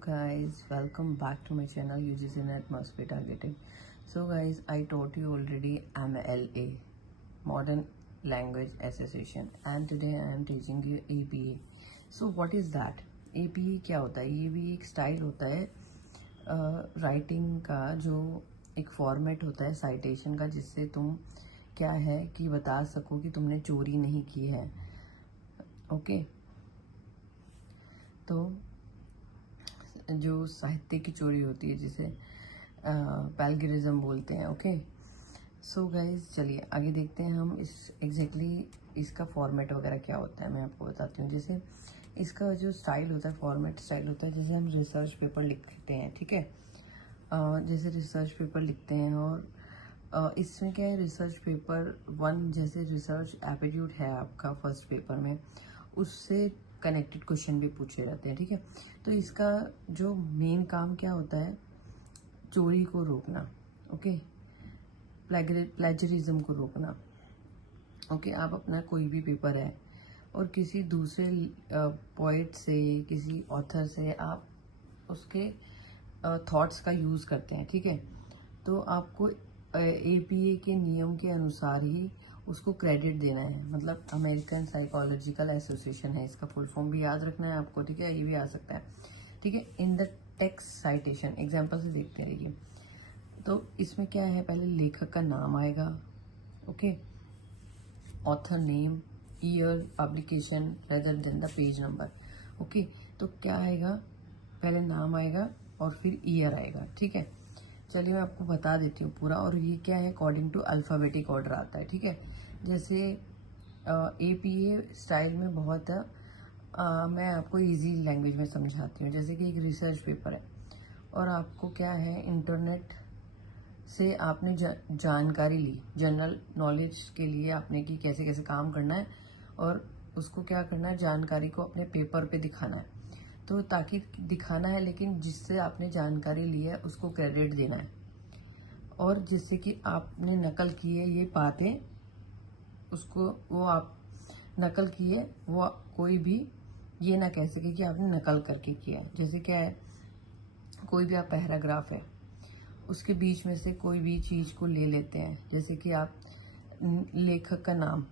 guys, welcome back to my channel UGC Net Must Be Targeted. So guys, I taught you already MLA, Modern Language Association, and today I am teaching you APA. So what is that? APA क्या होता है? ये भी एक style होता है writing का, जो एक फॉर्मेट होता है साइटेशन का, जिससे तुम क्या है कि बता सको कि तुमने चोरी नहीं की है. ओके, तो जो साहित्य की चोरी होती है जिसे पैलगिरिज्म बोलते हैं. ओके, सो गाइज चलिए आगे देखते हैं हम इस एग्जैक्टली इसका फॉर्मेट वगैरह क्या होता है. मैं आपको बताती हूँ. जैसे इसका जो स्टाइल होता है, फॉर्मेट स्टाइल होता है, जैसे हम रिसर्च पेपर लिखते हैं, ठीक है. जैसे रिसर्च पेपर लिखते हैं और इसमें क्या है, रिसर्च पेपर 1 जैसे रिसर्च एप्टीट्यूड है आपका फर्स्ट पेपर में, उससे कनेक्टेड क्वेश्चन भी पूछे जाते हैं, ठीक है. तो इसका जो मेन काम क्या होता है, चोरी को रोकना. ओके, प्लेजरिज्म को रोकना. ओके, आप अपना कोई भी पेपर है और किसी दूसरे पोइट से, किसी ऑथर से आप उसके थॉट्स का यूज करते हैं, ठीक है. तो आपको एपीए के नियम के अनुसार ही उसको क्रेडिट देना है. मतलब अमेरिकन साइकोलॉजिकल एसोसिएशन है, इसका फुल फॉर्म भी याद रखना है आपको, ठीक है. ये भी आ सकता है, ठीक है. In the text citation, example से देखते हैं. ये तो इसमें क्या है, पहले लेखक का नाम आएगा. Okay, author name, year, publication rather than the page number. Okay, तो क्या आएगा, पहले नाम आएगा और फिर ईयर आएगा, ठीक है. चलिए मैं आपको बता देती हूँ पूरा. और ये क्या है, अकॉर्डिंग टू अल्फाबेटिक ऑर्डर आता है, ठीक है. जैसे एपीए स्टाइल में बहुत मैं आपको इजी लैंग्वेज में समझाती हूँ. जैसे कि एक रिसर्च पेपर है और आपको क्या है, इंटरनेट से आपने जानकारी ली, जनरल नॉलेज के लिए आपने कि कैसे कैसे काम करना है और उसको क्या करना है, जानकारी को अपने पेपर पे दिखाना है. तो ताकि दिखाना है, लेकिन जिससे आपने जानकारी ली है उसको क्रेडिट देना है. और जिससे कि आपने नकल की है ये बातें, उसको वो आप नकल की है, वो कोई भी ये ना कह सके कि आपने नकल करके किया है. जैसे क्या है, कोई भी आप पैराग्राफ है, उसके बीच में से कोई भी चीज को ले लेते हैं. जैसे कि आप लेखक का नाम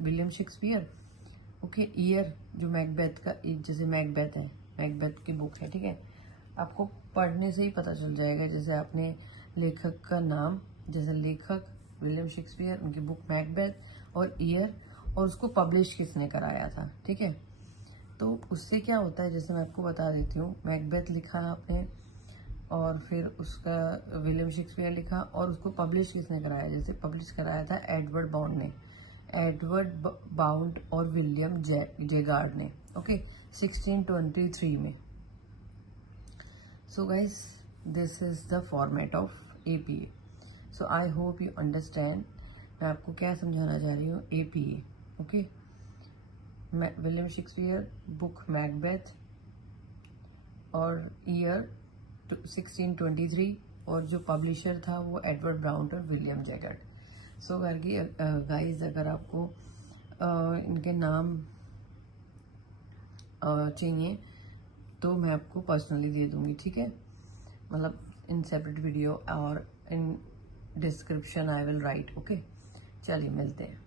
विलियम शेक्सपियर. ओके, ईयर जो मैकबेथ का, जैसे मैकबेथ है, मैकबेथ की बुक है, ठीक है. आपको पढ़ने से ही पता चल जाएगा. जैसे आपने लेखक का नाम, जैसे लेखक विलियम शेक्सपियर, उनकी बुक मैकबेथ, और ईयर, और उसको पब्लिश किसने कराया था, ठीक है. तो उससे क्या होता है, जैसे मैं आपको बता देती हूँ. मैकबेथ लिखा आपने और फिर उसका विलियम शेक्सपियर लिखा, और उसको पब्लिश किसने कराया, जैसे पब्लिश कराया था एडवर्ड बाउंड ने, एडवर्ड बाउंड और विलियम जेगार्ड ने. ओके, 1623 में. So guys, this is the format of APA. So I hope you understand. मैं आपको क्या समझाना चाह रही हूँ, APA. Okay, William Shakespeare, book Macbeth, और ईयर 1623, और जो पब्लिशर था वो एडवर्ड बाउंड और विलियम जेगार्ड. सो गाइज, अगर आपको इनके नाम चाहिए तो मैं आपको पर्सनली दे दूंगी, ठीक है. मतलब इन सेपरेट वीडियो और in description I will write. Okay, चलिए मिलते हैं.